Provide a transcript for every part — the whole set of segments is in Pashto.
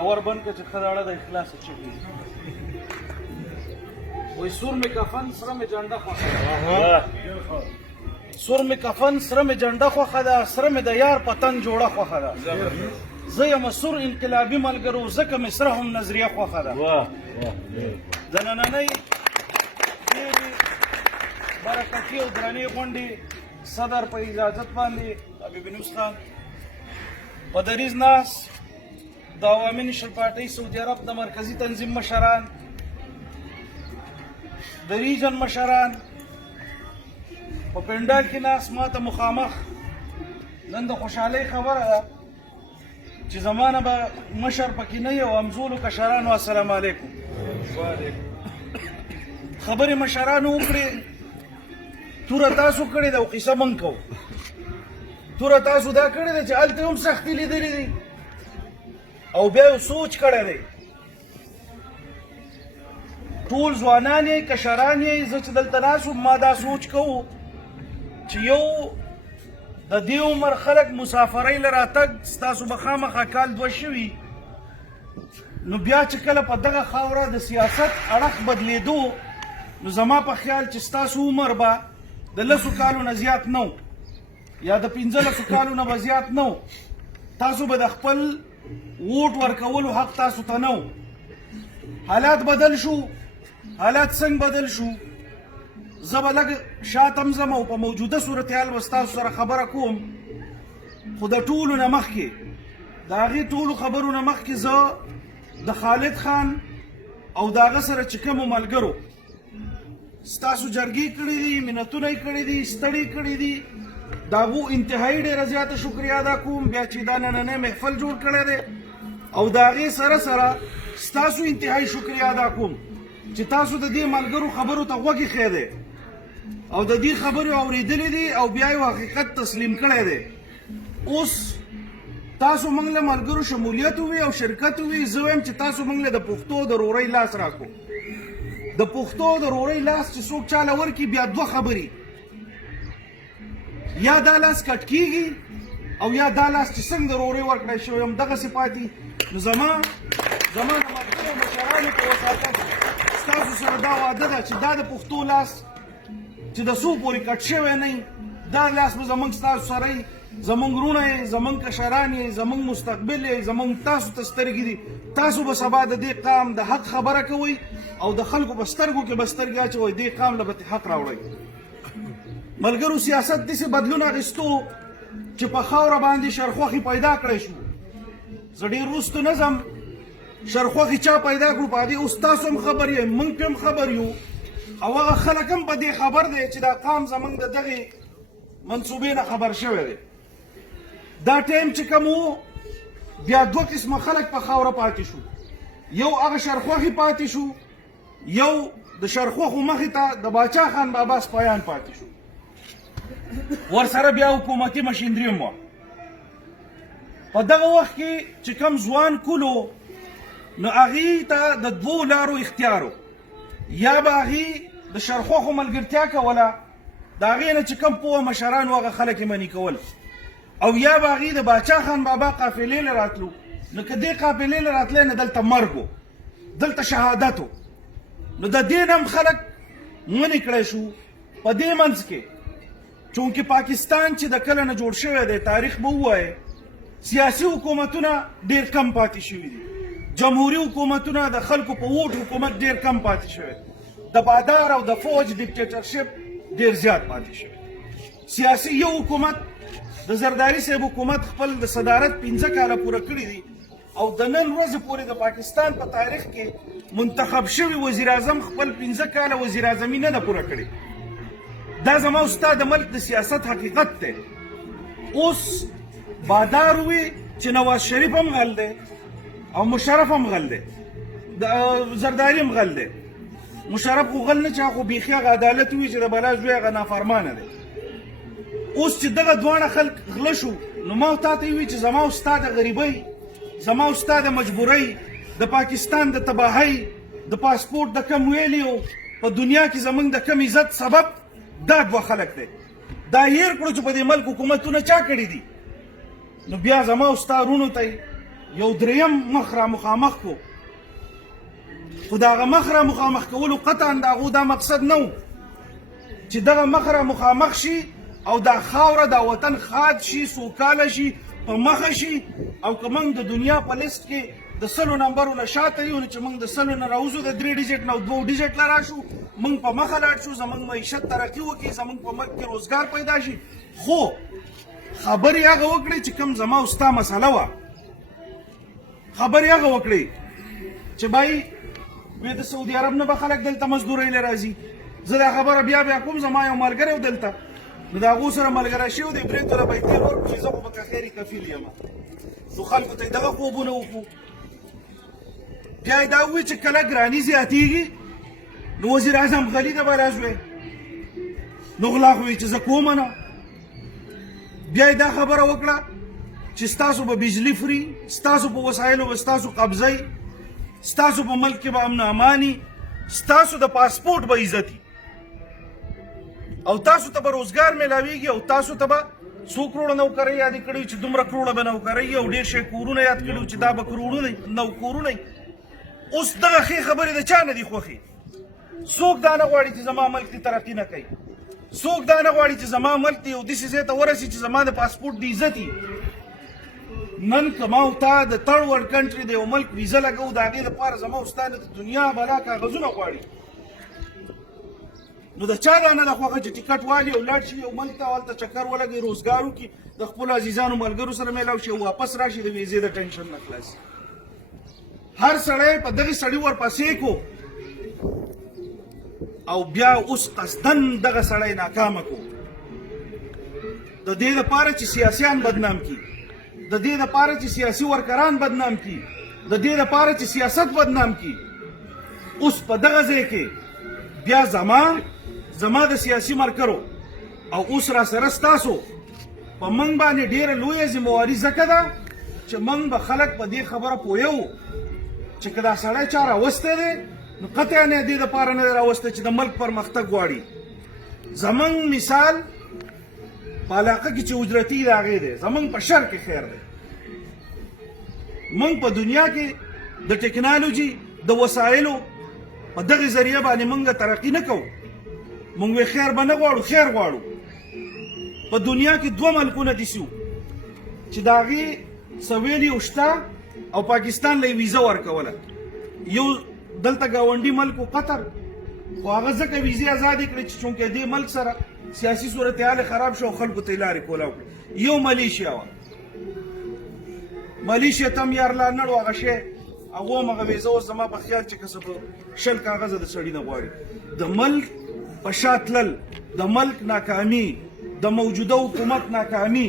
اور بند که چې خداړه د اخلاص چکی وای سور می کفن سره می جنډه خوخه سور می کفن سره می جنډه خوخه ده سره می د یار پتن جوړه خوخه ده زه یم سور انقلابي ملګرو ځکه می سره هم نظریه خوخه ده د نننۍ ډېرې برکتي او درنې غونډې صدر په اجازت باندې حبیب نوس خان په دریز ناس د عوامي نشل پارټۍ سعودي عرب د مرکزي تنظیم مشران د ریجن مشران په پنډال کې ناس ما ته مخامخ نن د خوشحالۍ خبره ده چې زمانه به مشر پکې نه یو همزولو کشرانو السلام علیکم خبرې مشرانو وکړې توره تاسو کړې ده او قصه موږ کوو توره تاسو دا کړې ده چې هلته هم سختي لیدلې دي او بیا یو سوچ کړی دی ټول ځوانان یې کشران یې زه چې دلته ناست وم ما دا سوچ کوو چې یو د دې عمر خلک مسافرۍ له راتګ ستاسو به خامخا کال دوه شوي نو بیا چې کله په دغه خاوره د سیاست اړخ بدلېدو نو زما په خیال چې ستاسو عمر به د 10 کالو نه زیات نه و یا د 15 کالو نه به زیات نه و تاسو به د خپل ووټ ورکولو حق تاسو ته نه و حالات بدل شو حالات څنګه بدل شو زه به لږ شاته م ځم او په موجوده صورتحال به ستاسو سره خبره کوم خو د ټولو نه مخکې د هغې ټولو خبرو نه مخکې زه د خالد خان او د هغه سره چې کومو ملګرو ستاسو جرګې کړي دي منتونه یې کړي دي ستړي کړي دي د هغو انتهایي ډېره زیاته شکریه ادا کوم بیا چې دا نننی محفل جوړ کړی دی او د هغې سره سره ستاسو انتهایي شکریه ادا کوم چې تاسو د دې ملګرو خبرو ته غوږ ایښی دی او د دې خبرې اورېدلې دي او بیا یو حقیقت تسلیم کړی دی اوس تاسو موږ له ملګرو شمولیت ووي او شرکت ووي زه وایم چې تاسو موږ له د پښتو د رورۍ لاس راکړو د پښتو د رورۍ لاس چې څوک چاله ورکړي بیا دوه خبرې یا دا لاس کټ کېږي او یا دا لاس چې څنګه د رورۍ ورکړی شوی همدغسې پاتې نو زما د ملګرو مشرانو په وساطت ستاسو سره دا وعده ده چې دا د پښتو لاس چې د څو پورې کټ شوی نه دا لاس به زموږ ستاسو سره یي زموږ وروڼه یې زموږ کشران یې زموږ مستقبل یې زموږ تاسو ته سترګې دي تاسو به سبا د دې قام د حق خبره کوئ او د خلکو په سترګو کې به سترګې اچوئ دې قام له به حق راوړئ ملګرو سیاست داسې بدلون اخیستو چې په خاوره باندې شرخوښي پیدا کړی شو زه ډېر وروستو نه ځم شرخوښي چا پیدا کړو په هغې اوس تاسو هم خبر یې موږ پرې هم خبر یو او هغه خلک هم په دې خبر دی چې دا قام زموږ د دغې منصوبې نه خبر شوی دی دا ټایم چې کوم و بیا دوه قسمه خلک په خاوره پاتې شو یو هغه شرخوښي پاتې شو یو د شرخوښو مخې ته د باچا خان بابا سپایان پاتې شو ورسره بیا حکومتي مشینري هم وه په دغه وخت کې چې کوم ځوان کولو نو هغې ته د دوو لارو اختیار و یا به هغې د شرخوښو ملګرتیا کوله د هغې نه چې کوم پوه مشران و هغه خلک یې مني کول او یا به هغې د باچا خان بابا قافلې له راتلو نو که دې قافلې له راتلی نه دلته مرګ و دلته شهادت و نو د دې نه هم خلک منې کړی شو په دې منځ کې چونکې پاکستان چې د کله نه جوړ شوی دی تاریخ به ووایې سیاسي حکومتونه ډېر کم پاتې شوي دي جمهوري حکومتونه د خلکو په ووټ حکومت ډېر کم پاتې شوی د بادار او د فوج ډیکټیټرشپ ډېر زیات پاتې شوی سیاسي یو حکومت د زرداري صاحب حکومت خپل د صدارت 15 کاله پوره کړي دي او د نن ورځې پورې د پاکستان په تاریخ کې منتخب شوي وزیر اعظم خپل 15 کاله وزیر اعظمي نه ده پوره کړې دا زما او ستا د ملک د سیاست حقیقت دی اوس بادار وي چې نواز شریف هم غل دی او مشرف هم غل دی د زرداري هم غل دی مشرف خو غل نه چې خو بیخي هغه عدالت وي چې د بلا زوی هغه نافرمانه دی اوس چې دغه دواړه خلک غله شو نو ما تا ته وي چې زما او ستا د غریبۍ زما او ستا د مجبورۍ د پاکستان د تباهۍ د پاسپورټ د کم ویلیو په دنیا کې زموږ د کم عزت سبب دا دوه خلک دی دا هیر کړو چې په دې ملک حکومتونه چا کړي دي. نو بیا زما او ستا رونو ته یو دریم مخ را مخامخ کو، خو د هغه مخ را مخامخ کولو قطعا د هغو دا مقصد نه و چې دغه مخ را مخامخ شي او دا خاوره دا وطن خاد شي، سوکاله شي، په مخه شي، او که موږ د دنیا په لیست کې د 100 نمبرو نه شاته یو، نو چې موږ د 100 نه راوځو د 3 ډیجټ نه 2 ډیجټ لا راشو، موږ په مخه لاړ شو، زموږ معیشت ترقي وکړي، زموږ په ملک کې روزګار پیدا شي. خو خبرې هغه وکړئ چې کوم زما او ستا مسله وه، خبرې هغه وکړئ چې بای وی د سعودي عرب نه به خلک دلته مزدورۍ له راځي. زه دا خبره بیا کوم، زما یو ملګری و دلته، نو د هغو سره ملګری شوی دی، برېتو له به یې تېل ورکړو، زه خو به که خیري کفیل یم. نو خلکو ته یې دغه خوبونه وکړو. بیا یې دا ووایي چې کله ګراني زیاتېږي نو وزیر اعظم غلي ته به راځوې، نو غلا خو چې زه کومه نه. بیا یې دا خبره وکړه چې ستاسو به بجلي فري، ستاسو په وسایلو به ستاسو قبضه وي، ستاسو په ملک کې به امن اماني، ستاسو د پاسپورټ به عزتي، او تاسو ته به روزګار میلاویږي، او تاسو ته به 100 کروڑه نوکرۍ یادې کړي چې دومره کروڑه به نوکرۍ، او ډېر شی کورونه یاد کړي چې دا به کروڑونه کورونه. اوس دغه ښې خبرې د چا نه دي خوښې؟ څوک دا نه غواړي چې زما ملک دې ترقي نه کوي، څوک دا نه غواړي چې زما ملک دې یو داسې ځای ته ورسي چې زما د پاسپورټ د عزت وي. نن که ما او تا د تھرډ ورلډ کنټري د یو ملک ویزه لګوو، د هغې لپاره زما او ستا د دنیا بلا کاغذونه غواړي. نو د چا دا نه ده خوښه چې ټیکټ والي او لاړ شي یو ملک ته، هلته چکر ولګوي، روزګار وکړي، د خپلو عزیزانو ملګرو سره میلاو شي، او واپس راشي د ویزې د ټینشن نه خلاص. هر سړی په دغې سړي ورپسې کو، او بیا اوس قصدن دغه سړی ناکامه کو، د دې دپاره چې سیاسیان بدنام کړي، د دې دپاره چې سیاسي ورکران بدنام کړي، د دې دپاره چې سیاست بدنام کړي. اوس په دغه ځای کې بیا زما د سیاسي مرکرو او اوس را سره ستاسو په موږ باندې ډېره لویه ذمهواري ځکه ده چې موږ به خلک په دې خبره پوهیو چې که دا سړی چا راوستی دی، نو قطعا یې دې دپاره نه دی راوستی چې د ملک پرمختګ غواړي. زموږ مثال په علاقه کې چې اجرتي د هغې دی، زموږ په شر کې خیر دی. موږ په دنیا کې د ټکنالوژي د وسایلو په دغې ذریعه باندې موږ ترقي نه کوو. موږ وی خیر به نه غواړو، خیر غواړو. په دنیا کې 2 ملکونه داسې وو چې د هغې څه ویلي شته او پاکستان له یې ویزه ورکوله. یو دلته ګاونډي ملک و قطر، خو هغه ځکه ویزې ازادې کړې چې چونکې دې ملک سره سیاسي صورتحال خراب شو او خلکو ته یې لارې کولاو کړې. یو ملیشیا وه، ملیشیا ته هم یارلار نړ و هغه شی، هغو هم هغه ویزه اوس زما په خیال چې که څه په 20 کاغذه د سړي نه غواړي. د ملک په شا تلل، د ملک ناکامي، د موجوده حکومت ناکامي،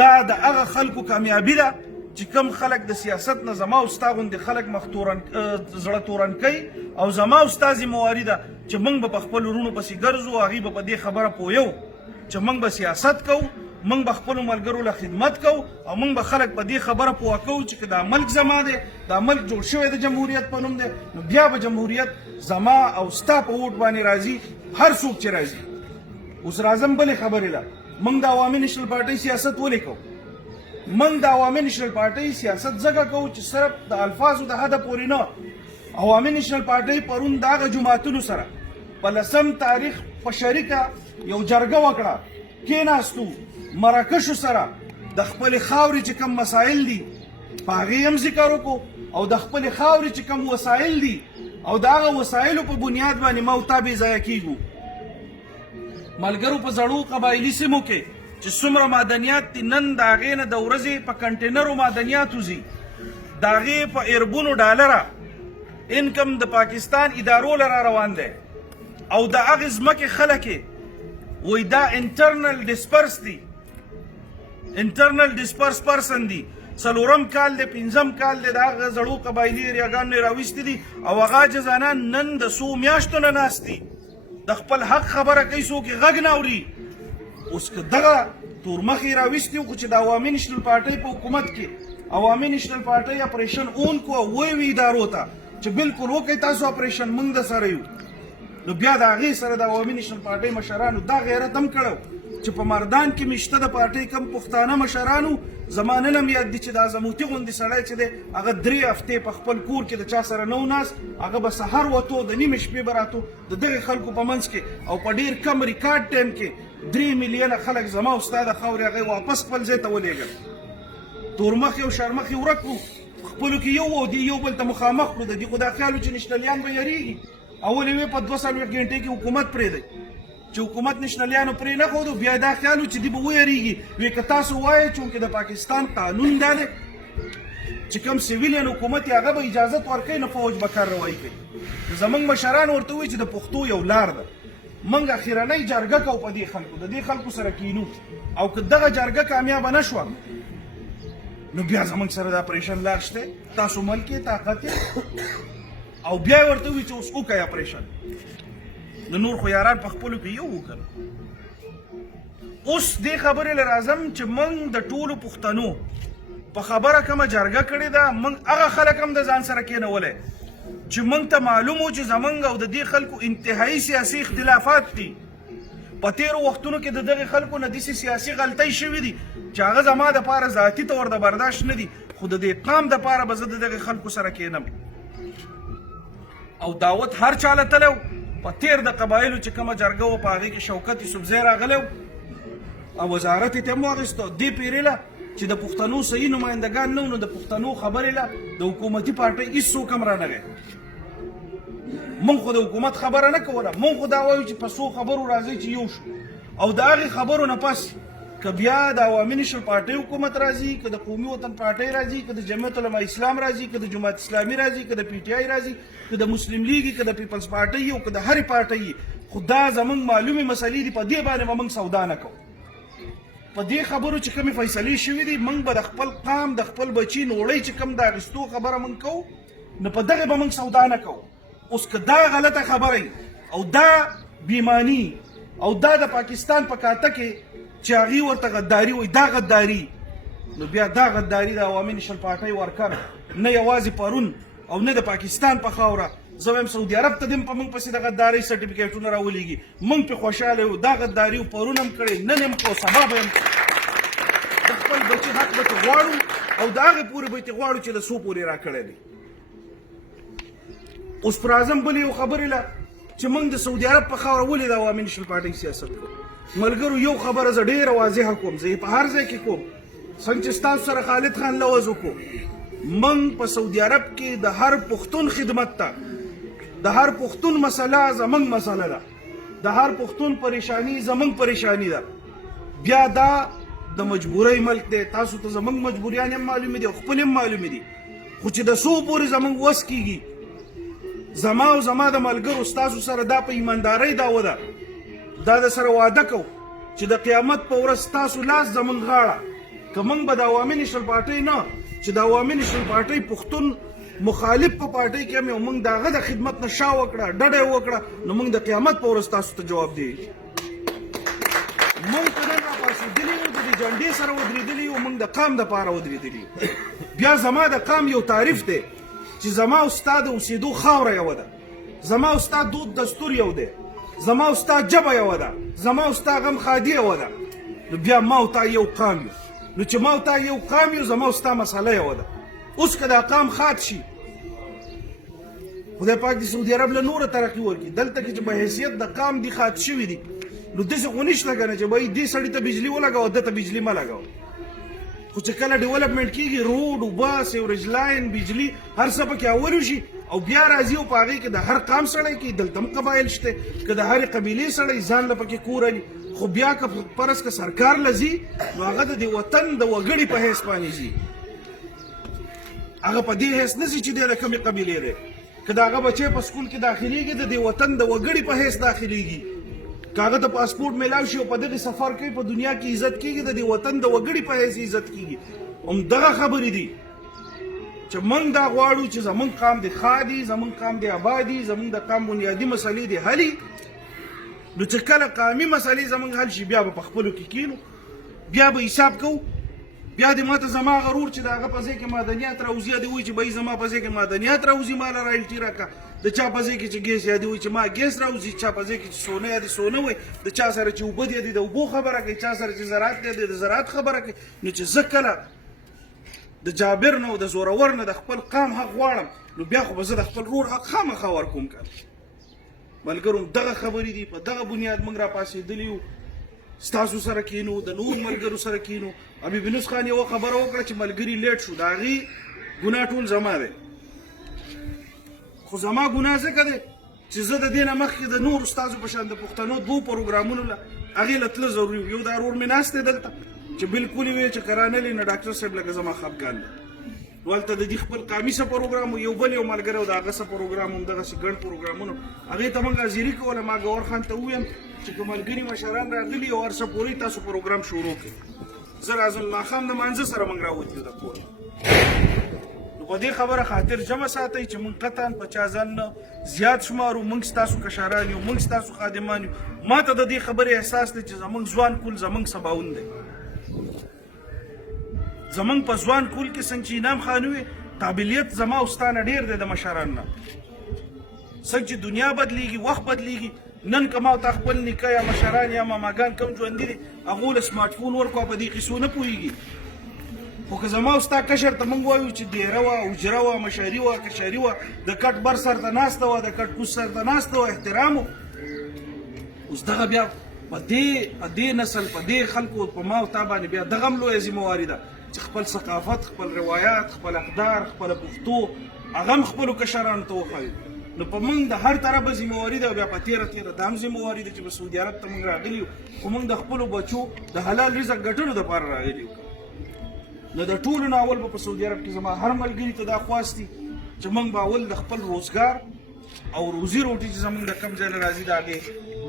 دا د هغه خلکو کامیابي ده چې کم خلک د سیاست نه زما او ستا غوندې خلک مخ زړه تورن کوي، او زما او ستا ذمهواري ده چې موږ به په خپلو وروڼو پسې ګرځو، هغوی به په دې خبره پوهیو چې موږ به سیاست کوو، موږ به خپلو ملګرو له خدمت کوو، او موږ به خلک په دې خبره پوه کوو چې که دا ملک زما دی، دا ملک جوړ شوی د جمهوریت په نوم دی، نو بیا به جمهوریت زما او ستا په ووټ باندې راځي، هر څوک چې راځي. اوس راځم بلې خبرې له. موږ د عوامي نیشنل پارټۍ سیاست ولې کوو؟ موږ د عوامي نیشنل پارټۍ سیاست ځکه کوو چې صرف د الفاظو د حده پورې نه. عوامي نیشنل پارټۍ پرون د هغه جماعتونو سره په 10 تاریخ په شریکه یو جرګه وکړه، کېناستو، مراکشو سره د خپلې خاورې چې کوم مسایل دي په هغې هم ذکر وکړو، او د خپلې خاورې چې کوم وسایل دي او د هغه وسایلو په بنیاد باندې ما او تا بې ځایه کېږو. ملګرو په زړو قبایلي سیمو کې چې څومره معدنیات دي، نن د هغې نه د ورځې په کنټینرو معدنیات وځي، د هغې په اربونو ډالره انکم د پاکستان ادارو له را روان دی، او د هغې ځمکې خلک یې وایي دا انټرنل ډسپرس دي، انټرنل ډسپرس پرسن دي. 4م کال دی، 5م کال دی، د هغه زړو قبایلي ایریاګانو یې راویستي دي، او هغه عاجزانه نن د 100 میاشتو نه ناست دي، د خپل حق خبره کوي، څوک یې غږ نه اوري. اوس که دغه تورمخې یې راویستي وو، خو چې د عوامي نیشنل پارټۍ په حکومت کې عوامي نیشنل پارټۍ اپریشن اون کو، او ویې ادارو ته چې بلکل وکړئ تاسو اپریشن، موږ د سره یو، نو بیا د هغې سره د عوامي نیشنل پارټۍ مشرانو دا غیرت هم کړی چې په مردان کې مشته د پارټۍ کم پښتانه مشرانو زما نن هم یاد دي چې دا زموتي غوندې سړی چې دی هغه 3 هفتې په خپل کور کې د چا سره نه و ناست هغه به سحر وتو د نیمې شپې به راتو د دغې خلکو په منځ کې او په ډېر کم ریکارډ ټایم کې 3 میلیونه خلک زما او ستا د خاورې هغې واپس خپل ځای ته ولېږل تورمخې او شرمخې ورک کړو خپلو کې یو و دي یو بل ته مخامخ کړو د دې خو دا خیال و چې نشنلیان به یریږي اول یې په 2 غنټې کې حکومت پرېږدئ چې حکومت نشنلیانو پرې نه ښودو بیا دا خیال و چې دوی به ویریږي وایي که تاسو وایئ چونکې د پاکستان قانون دا دی چې کوم سیویلین حکومت یې هغه به اجازت ورکوي نه فوج به کارروایي کوي زموږ مشران ورته وایي چې د پښتو یو لار ده موږ اخرنۍ جرګه کوو په دې خلکو د دې خلکو سره کینو او که دغه جرګه کامیابه نه شوه نو بیا زموږ سره د اپریشن لار شته تاسو ملک یې طاقت یې او بیا یې ورته وایي چې اوس وکړئ اپریشن نو نور خو یاران په خپلو کې یو وکړه اوس دې خبرې له راځم چې موږ د ټولو پښتنو په خبره کومه جرګه کړې ده موږ هغه خلک هم د ځان سره کېنولی چې موږ ته معلوم و چې زموږ او د دې خلکو انتهایي سیاسي اختلافات دي په تېرو وختونو کې د دغې خلکو نه داسې سیاسي غلطۍ شوي دي چې هغه زما دپاره ذاتي طور د برداشت نه دي خو د دې قام دپاره به زه د دغې خلکو سره کېنم او دعوت هر چاله تلو په تیر د قبایلو چې کومه جرګه وه په هغې کې شوکت یوسفزی راغلی او وزارت یې ته هم واخیسته دې پیرې له چې د پښتنو صحیح نمایندګان نه نو د پښتنو خبرې له د حکومتي پارټۍ هېڅوک هم رانغی مونږ خو د حکومت خبره نه کوله مونږ خو دا وایو چې په څو خبرو راځئ چې یو شو او د هغې خبرو نه پس که بیا د عوامي نیشنل پارټۍ حکومت راځي که د قومي وطن پارټۍ راځي که د جمعیت علما اسلام راځي که د جماعت اسلامي راځي که د پی ټي آی راځي که د مسلم لیګ که د پیپلز پارټۍ او که د هرې پارټۍ خو دا زموږ معلومې مسلې دي په دې باندې به موږ سودا نه کوو په دې خبرو چې کومې فیصلې شوي دي موږ به د خپل قام د خپل بچي نوړۍ چې کوم د اخیستو خبره موږ کوو نو په دغې به موږ سودا نه کوو اوس که دا غلطه خبره او دا بیمانی او دا د پاکستان په کاته کې چې هغې ورته غداري وایي دا غداري نو بیا دا غداري د عوامي نیشنل پارټۍ ورکر نه یوازې پرون او نه د پاکستان په خاوره زه وایم سعودي عرب ته دې هم په موږ پسې د غدارۍ سرټیفیکیټونه راولېږي موږ پرې خوشحاله یو دا غداري پرون هم کړې نن هم کړو سبا به هم د خپل بچي حق به ترې غواړو او د هغې پورې به یې ترې غواړو چې د څو پورې راکړی دی اوس پر اعظم بلې یو خبرې له چې موږ د سعودي عرب په خاوره ولې د عوامي نیشنل پارټۍ سیاست کوو ملګرو یو خبره زه ډېره واضحه کوم زه یې په هر ځای کې کوم څنګه چې ستاسو سره خالد خان لوز وکړو موږ په سعودي عرب کې د هر پښتون خدمت ته د هر پښتون مسله زموږ مسله ده د هر پښتون پریشانی زموږ پریشانی ده بیا دا د مجبورۍ ملک دی تاسو ته زموږ مجبوریان هم معلومې دي او خپل هم معلومې دي خو چې د څو پورې زموږ وس کېږي زما او زما د ملګرو ستاسو سره دا په ایماندارۍ دعوه ده دا د سره واده کوو چې د قیامت په ورځ ستاسو لاس زموږ غاړه که موږ به د عوامي نیشنل پارټۍ نه چې د عوامي نیشنل پارټۍ پښتون مخالف په پارټۍ کې هم یو موږ د هغه د خدمت نه شا وکړه ډډه یې وکړه نو موږ د قیامت په ورځ تاسو ته جواب دی موږ که نن راپاڅېدلي یو د دې جنډې سره ودرېدلي یو موږ د قام دپاره ودرېدلي یو بیا زما د قام یو تعریف دی چې زما او ستا د اوسېدو خاوره یوه ده زما او ستا دود دستور یو دی زما او ستا ژبه یوه ده زما او ستا غم خادي یوه ده نو بیا ما او تا یو قام یو نو چې ما او تا یو قام یو زما او ستا مسله یوه ده اوس که دا قام خات شي خدای پاک د سعودي عرب له نوره ترقي ورکړي دلته کې چې په حیثیت د قام دي خات شوي دي نو داسې خو نشته که نه چې به دې سړي ته بجلي ولګوه ده ته بجلي مه لګوه خو چې کله ډیولپمنټ کېږي روډ اوبه سیوریج لاین بجلي هر څه پکې اول وشي او بیا راځي او په هغې کې د هر قام سړی کې دلته هم قبایل شته که د هرې قبیلې سړی ځان له پکې کور علي خو بیا که فرض که سرکار له ځي نو هغه د دې وطن د وګړي په حیث باندې ځي هغه په دې حیث نه ځي چې دی له کومې قبیلې دی که د هغه بچی په سکول کې داخلېږي د دې وطن د وګړي په حیث داخلېږي که هغه ته پاسپورټ میلاو شي او په دغې سفر کوي په دنیا کې عزت کېږي د دې وطن د وګړي په حیث عزت کېږي همدغه خبرې دي چې موږ دا غواړو چې زموږ قام د ښه دي زموږ قام د اباد دي زموږ د قام بنیادي مسلې دي حلي نو چې کله قامي مسلې زموږ حل شي بیا به په خپلو کې کینو بیا به حساب کوو بیا دې ماته زما غرور چې د هغه په ځای کې معدنیات راوځي دې وایي چې بهی زما په ځای کې معدنیات راوځي ما له رایلټي راکړه د چا په ځای کې چې ګیس یادي وایي چې ما ګیس راوځي، چا په ځای کې چې سونه یادي سونه وایي، د چا سره چې اوبه دي د اوبو خبره کوي، چا سره چې زراعت دی د زراعت خبره کوي. نو چې زه کله د جابر نه او د زورور نه د خپل قام حق غواړم، نو بیا خو به زه د خپل رور حق خامخا ورکوم. که ملګرو دغه خبرې دي، په دغه بنیاد موږ راپاڅېدلي یو، ستاسو سره کینو، د نور ملګرو سره کینو. حبیب یونس خان یوه خبره وکړه چې ملګري لیټ شو، د هغې ګناه ټول زما دی. خو زما ګناه ځکه دی چې زه د دې نه مخکې د نورو ستاسو په شان د پښتنو 2 پروګرامونو له هغې له تله ضروري و. یو دا ورور مې ناست دی دلته چې بلکل یې ویل چې کرانلې نه ډاکټر صاحب لکه زما خفګان دی. نو هلته د دې خپل قامي څه پروګرام و، یو بل یو ملګری و د هغه څه پروګرام و، همدغسې ګڼ پروګرامونه هغې ته موږ حاضري کوله. ما ګور خان ته وویم چې که ملګري مشران راغلي او هر څه پورې تاسو پروګرام شروع کړئ. زه راځم ماښام د مانځه سره موږ راوتلو د کوره. نو په دې خبره خاطر جمع ساتئ چې موږ قطعا په چا ځان نه زیات شمارو، موږ ستاسو کشران یو، موږ ستاسو خادمان یو. ما ته د دې خبرې احساس دی چې زموږ ځوان کول زموږ سباون دی. زموږ په ځوان کول کې څنګه چې انعام خان وي، قابلیت زما او ستا نه ډېر دی د مشران نه. څنګه چې دنیا بدلیږي، وخت بدلیږي، نن که ما ته خپل نیکه یا مشران یا ماماګان کم ژوندي دي هغو له سمارټ فون ورکړو په دې قیسو نه پوهېږي. خو که زما او ستا کشر ته موږ وایو چې دیره وه، اوجره وه، مشري وه، کشري وه، د کټ بر سر ته ناسته وه، د کټ کوز سر ته ناسته وه، احترام و. اوس دغه بیا په دې نسل په دې خلکو په ما او تا باندې بیا دغه هم لویه ذمهواري ده چې خپل ثقافت، خپل روایات، خپل اقدار، خپله پښتو هغه هم خپلو کشرانو ته وښایو. نو په موږ د هر طرفه ذمهواري ده. بیا په تېره دا هم ذمهواري ده چې په سعودي عرب ته موږ راغلي یو، خو موږ د خپلو بچو د حلال رزق ګټلو دپاره راغلي یو. نو د ټولو نه اول به په سعودي عرب کې زما هر ملګري ته دا خواست دي چې موږ به اول د خپل روزګار او روزي روټي چې زموږ د کم ځای نه راځي د هغې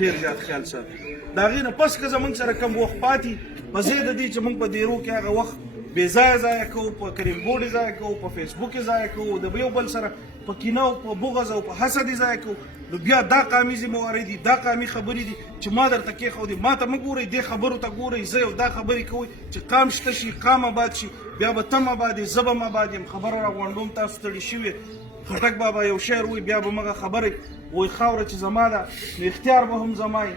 ډېر زیات خیال ساتو. د هغې نه پس که زموږ سره کم وخت پاتې، په ځای د دې چې موږ په دیرو کې هغه وخت بې ځایه ضایع کوو، په کریم بورډ یې ضایع کوو، په فیسبوک یې ضایع کوو، د یو بل سره په کینه او په بغض او په حسد یې ضایع کوو. نو بیا دا قامي ذمهواري دي، دا قامي خبرې دي چې ما درته کېښودې، ما ته مه ګورئ، دې خبرو ته ګورئ. زه یو دا خبرې کوئ چې قام شته شي، قام آباد شي، بیا به تم آباد یې، زه به م آباد یم. خبره راغونډوم، تاسو ستړي شوي. خټک بابا یو شعر وایي، بیا به مغه خبرې وایي خاوره چې زما ده نو اختیار به هم زما یي،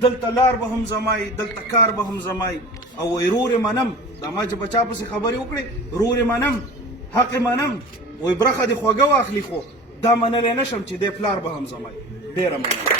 دلته لار به هم زما یي، دلته کار به هم زما یي. او وایي رور یې منم، دا ما چې په چا پسې خبرې وکړې، رور یې منم، حق یې منم، وایي برخه دې خوږه واخلي، خو دا منلی نه شم چې دی پلار به هم زما یي. ډېره مننه.